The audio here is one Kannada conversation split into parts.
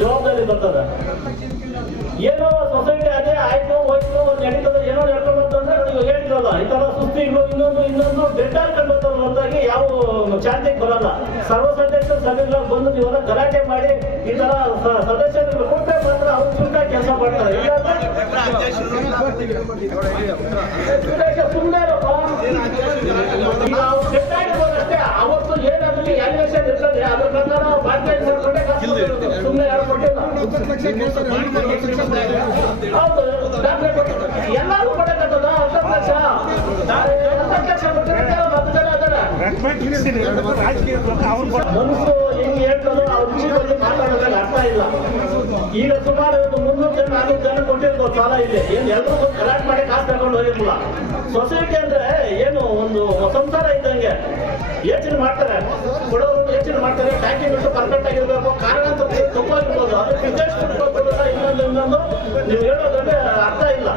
ಜವಾಬ್ದಾರಿ ಬರ್ತದೆ. ಏನೋ ಸೊಸೈಟಿ ಅದೇ, ಆಯ್ತು, ಹೋಯ್ತು ನಡೀತದೆ, ಏನೋ ನಡ್ಕೊಂಡು ಬರ್ತದೆ ನೀವು ಹೇಳ್ತಿರಲ್ಲ ಈ ತರ ಸುಸ್ತಿಗಳು ಇನ್ನೊಂದು ಇನ್ನೊಂದು ಬೆಟ್ಟಾಡ್ಕೊಂಡು ಬರ್ತಾರೆ ಹೊರತಾಗಿ ಯಾವ ಚಾಂತಿ ಬರಲ್ಲ. ಸರ್ವ ಸದಸ್ಯರು ಸಭೆಗಳ ಬಂದು ನೀವೆಲ್ಲ ಗಲಾಟೆ ಮಾಡಿ ಈ ತರ ಸದಸ್ಯರು ಕೊಟ್ಟರೆ ಮಾತ್ರ ಅವ್ರು ಚುರುಕಾಗಿ ಕೆಲಸ ಮಾಡ್ತಾರೆ. ಸುಮ್ಮನೆ ಅವತ್ತು ಏನಾದ್ರು ಎಲಿವೇಶನ್ ಇರ್ತದೆ, ಅದ್ರ ಪ್ರಕಾರ ಬಾಟ್ಲೈನ್ ಎಲ್ಲರೂ ಲಕ್ಷ ಲಕ್ಷ ಮಾತಾಡೋದ್ರಲ್ಲಿ ಅರ್ಥ ಇಲ್ಲ ಈಗ ಸುಮಾರು ಒಂದು ಮುನ್ನೂರು ಜನ ನಾನ್ನೂರು ಜನ ಕೊಟ್ಟಿರ್ಬೋದು ಸಾಲ ಇದೆ ಏನ್ ಎಲ್ಲರೂ ಕಲಾಟ್ ಮಾಡಿ ಕಾಸು ತಗೊಂಡು ಹೋಗಿರ್ಲಿಲ್ಲ ಸೊಸೈಟಿ ಅಂದ್ರೆ ಏನು? ಒಂದು ಸಂಸಾರ ಇದ್ದಂಗೆ. ಯೋಚನೆ ಮಾಡ್ತಾರೆ. ಕೊಡೋರು ಯೋಚನೆ ಮಾಡ್ತಾರೆ. ಟ್ಯಾಂಕಿಂಗ್ ಪರ್ಫೆಕ್ಟ್ ಆಗಿರ್ಬೇಕು ನೀವು ಅರ್ಥ ಇಲ್ಲ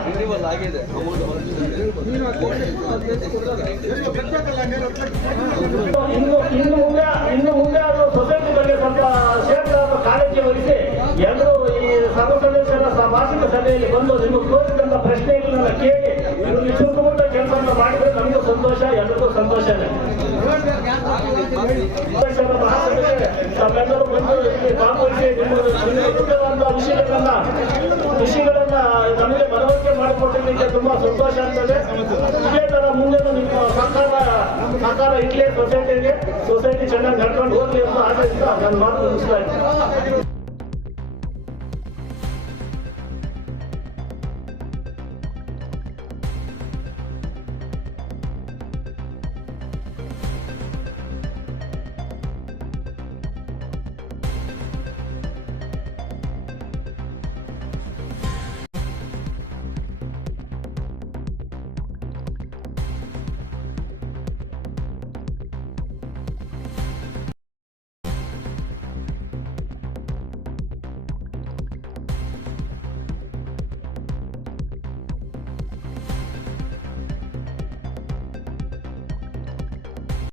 ಇನ್ನು ಇನ್ನು ಮುಂದೆ ಇನ್ನು ಮುಂದೆ ಅದು ಸೊಸೈಟಿ ಬಗ್ಗೆ ಸ್ವಲ್ಪ ಕ್ಷೇತ್ರ ಕಾಳಜಿ ವಹಿಸಿ ಎಲ್ಲರೂ ಈ ಸರ್ವ ಸದಸ್ಯರ ಮಾಸಿಕ ಸಭೆಯಲ್ಲಿ ಬಂದು ನಿಮಗೆ ತೋರಿಸಿದಂತ ಪ್ರಶ್ನೆಗಳನ್ನ ಕೇಳಿ ಇದರಲ್ಲಿ ಚುರುಕುಮುಟ್ಟ ಕೆಲಸವನ್ನು ಮಾಡಿದ್ರೆ ನಮಗೂ ಸಂತೋಷ ಎಲ್ರಿಗೂ ಸಂತೋಷ ಮಹಾಸಭೆಗೆ ತಾವೆಲ್ಲರೂ ಬಂದು ಇಲ್ಲಿ ಭಾಗವಹಿಸಿ ನಿಮ್ಮ ನಿಮಗೆ ಗೊತ್ತಿರುವಂತಹ ವಿಷಯಗಳನ್ನ ವಿಷಯಗಳನ್ನ ನಮಗೆ ಮನವರಿಕೆ ಮಾಡಿಕೊಟ್ಟಿದ್ದಕ್ಕೆ ತುಂಬಾ ಸಂತೋಷ ಆಗ್ತದೆ. ಇದೇ ತರ ಮುಂದೆ ನಿಮ್ಮ ಸರ್ಕಾರ ಸರ್ಕಾರ ಇರಲಿ ಸೊಸೈಟಿಗೆ. ಸೊಸೈಟಿ ಚೆನ್ನಾಗಿ ನಡ್ಕೊಂಡು ಹೋಗ್ಲಿ ಅಂತ ನಾನು ನನ್ನ ಮಾತು ಮುಗಿಸ್ತಾ ಇದ್ದೀನಿ.